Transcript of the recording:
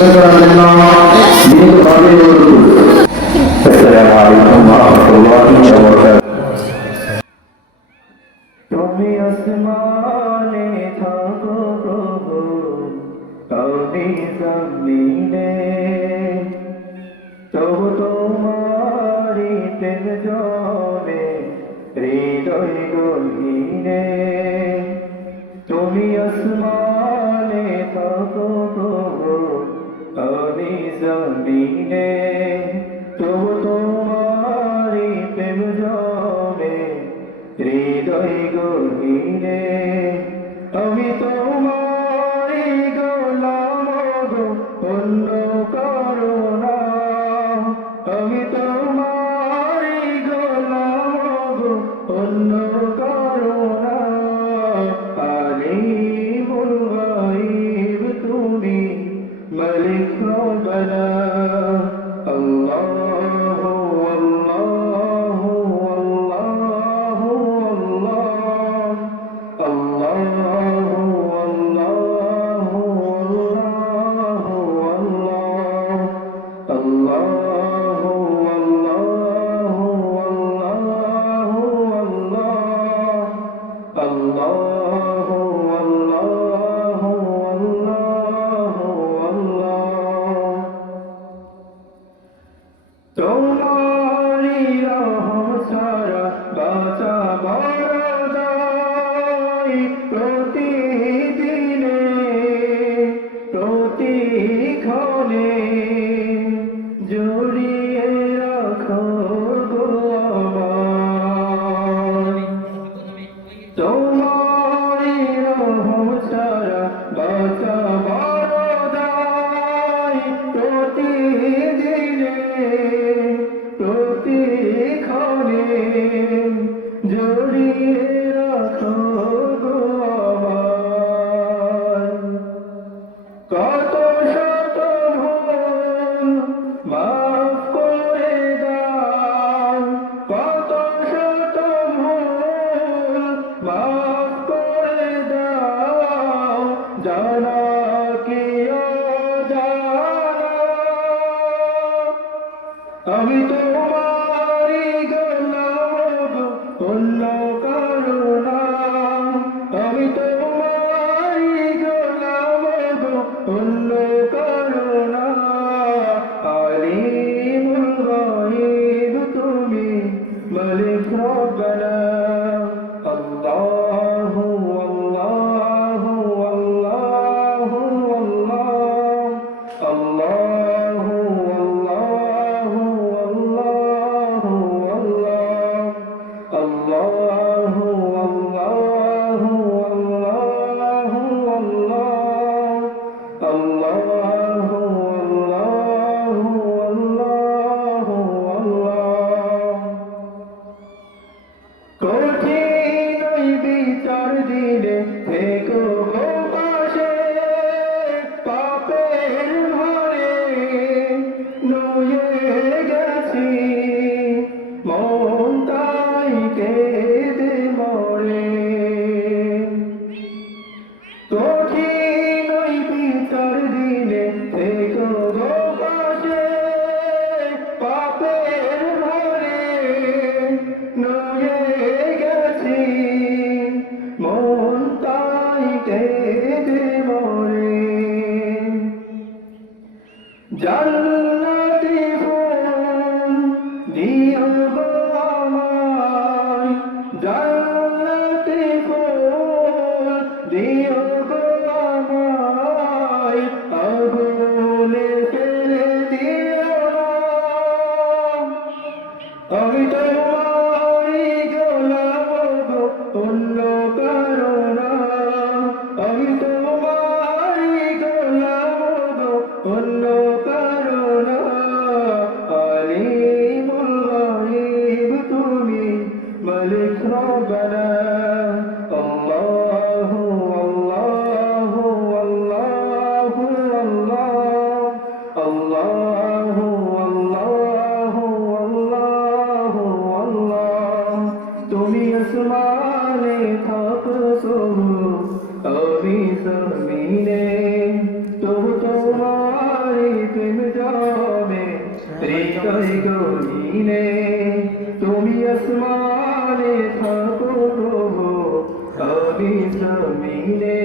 প্রতিষ্ঠা করার জন্য বিনীতভাবে অনুরোধ। আসসালামু আলাইকুম ওয়া রাহমাতুল্লাহি ওয়া বারাকাতুহু। তুমি আসমানে থাকো প্রভু, কাউনি জমিনে, তবু তোমারি প্রেম জমে হৃদয় গহীনে। তুমি আসমানে থাকো প্রভু, কাউনি জমিনে, তবু তোমারি প্রেম জমে হৃদয় গহীনে। আমি তোমারি গোলাম গো, অন্য কারো না। আমি তোমারি গোলাম গো, অন্য কারো না। আলিমুল গায়ব তুমি, মালিক রব্বানা। আল্লাহু আল্লাহু আল্লাহু আল্লাহ, আল্লাহু আল্লাহু আল্লাহু আল্লাহ, আল্লাহু আল্লাহু আল্লাহু আল্লাহ, আল্লাহু আল্লাহু আল্লাহু আল্লাহ। তোমারি রহম ছাড়া বাঁচা বড় দায়। প্রতিদিনে প্রতিক্ষণে জড়িয়ে রাখো গো আমায়। তোমারি রহম ছাড়া বাঁচা বড় দায়। প্রতিদিনে প্রতিক্ষণে জড়িয়ে রাখো গো আমায়। কত শত ভুল মাফ করে দাও, কত শত ভুল মাফ করে দাও, জানা কি অজানা। আমি তোমারি গোলাম গো, অন্য কারো না। আমি তোমারি গোলাম গো, অন্য কারো না। আলিমুল গায়ব তুমি, মালিক রব্বানা। আল্লাহু আল্লাহু আল্লাহু আল্লাহ, আল্লাহু আল্লাহু আল্লাহু আল্লাহ, আল্লাহু আল্লাহু আল্লাহু আল্লাহ, আল্লাহু আল্লাহু আল্লাহু আল্লাহ। কঠিন ওই বিচার দিনে থেকো গো পাশে, পাপের ভারে নুয়ে গেছি, মন তাই কেঁদে মরে। কঠিন ওই বিচার দিনে থেকো গো পাশে, পাপের ভারে নুয়ে গেছি, মন তাই কেঁদে মরে। জান্নাতি ফুল দিও গো আমায়, জান্নাতি ফুল দিও গো আমায়, আগুনে ফেলে দিও না। আমি তোমারি গোলাম গো, অন্য কারো না। আমি তোমারি গোলাম গো, অন্য কারো হৃদয় গহীনে তুমি আসমানে থাকো প্রভু আমি জমিনে